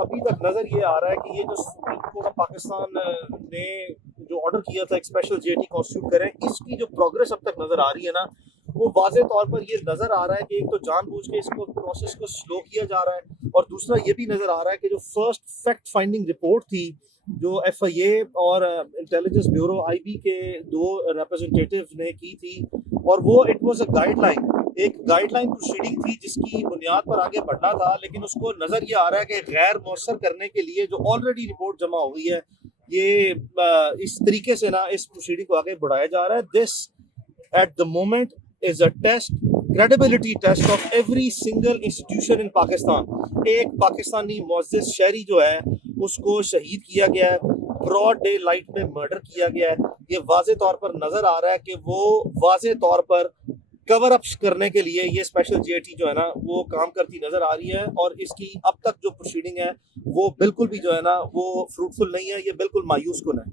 अभी तक नजर ये आ रहा है कि ये जो सुप्रीम कोर्ट ऑफ पाकिस्तान ने जो ऑर्डर किया था एक स्पेशल जेटी कॉन्स्टिट्यूट करें, इसकी जो प्रोग्रेस अब तक नजर आ रही है ना, वो वाज़े तौर पर ये नजर आ रहा है कि एक तो जानबूझ के इसको प्रोसेस को स्लो किया जा रहा है, और दूसरा ये भी नजर आ रहा है कि जो फर्स्ट फैक्ट फाइंडिंग रिपोर्ट थी जो FIA और इंटेलिजेंस ब्यूरो IB के दो रिप्रेजेंटेटिव ने की थी, और वो इट वाज अ गाइडलाइन, एक गाइडलाइन प्रोसीडिंग थी जिसकी बुनियाद पर आगे बढ़ना था, लेकिन उसको नजर ये आ रहा है कि गैर मौसर करने के लिए जो ऑलरेडी रिपोर्ट जमा हुई है, ये इस तरीके से ना इस प्रोसीडिंग को आगे बढ़ाया जा रहा है। This at the moment is a test, credibility test of every single institution in Pakistan. एक पाकिस्तानी मुअज़्ज़िज़ शहरी जो है उसको शहीद किया गया है, ब्रॉड डे लाइट में मर्डर किया गया है। ये वाज़े तौर पर नजर आ रहा है कि वो वाज़े तौर पर कवर अप करने के लिए ये स्पेशल जेटी जो है ना वो काम करती नजर आ रही है, और इसकी अब तक जो प्रोसीडिंग है वो बिल्कुल भी जो है ना वो फ्रूटफुल नहीं है, ये बिल्कुल मायूस कुन है।